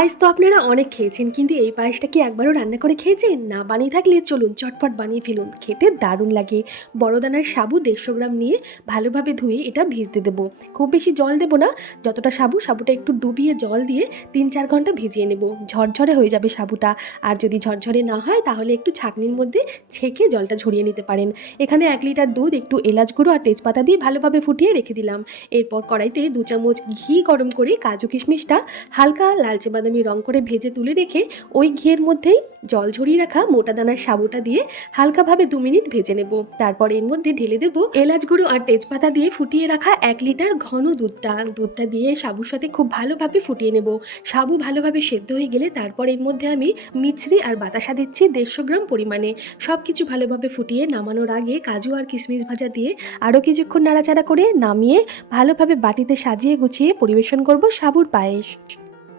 পায়েস তো আপনারা অনেক খেয়েছেন, কিন্তু এই পায়েসটা কি একবারও রান্না করে খেয়েছেন? না বানিয়ে থাকলে চলুন চটপট বানিয়ে ফেলুন, খেতে দারুণ লাগে। বড় দানার সাবু 150 গ্রাম নিয়ে ভালোভাবে ধুয়ে এটা ভিজতে দেবো। খুব বেশি জল দেবো না, যতটা সাবুটা একটু ডুবিয়ে জল দিয়ে 3-4 ঘন্টা ভিজিয়ে নেব। ঝরঝরে হয়ে যাবে সাবুটা। আর যদি ঝরঝরে না হয় তাহলে একটু ছাঁকনির মধ্যে ছেঁকে জলটা ঝরিয়ে নিতে পারেন। এখানে 1 লিটার দুধ, একটু এলাচ গুঁড়ো আর তেজপাতা দিয়ে ভালোভাবে ফুটিয়ে রেখে দিলাম। এরপর কড়াইতে 2 চামচ ঘি গরম করে কাজু কিশমিশটা হালকা লালচে বাদামি রং করে ভেজে তুলে রেখে ওই ঘিয়ের মধ্যেই জল ঝরিয়ে রাখা মোটা দানার সাবুটা দিয়ে হালকাভাবে 2 মিনিট ভেজে নেব। তারপর এর মধ্যে ঢেলে দেব এলাচ গুঁড়ো আর তেজপাতা দিয়ে ফুটিয়ে রাখা 1 লিটার ঘন দুধটা দিয়ে সাবুর সাথে খুব ভালোভাবে ফুটিয়ে নেব। সাবু ভালোভাবে সেদ্ধ হয়ে গেলে তারপর এর মধ্যে আমি মিছরি আর বাতাসা দিচ্ছি 150 গ্রাম পরিমাণে। সব কিছু ভালোভাবে ফুটিয়ে নামানোর আগে কাজু আর কিশমিশ ভাজা দিয়ে আরও কিছুক্ষণ নাড়াচাড়া করে নামিয়ে ভালোভাবে বাটিতে সাজিয়ে গুছিয়ে পরিবেশন করব সাবুর পায়েস।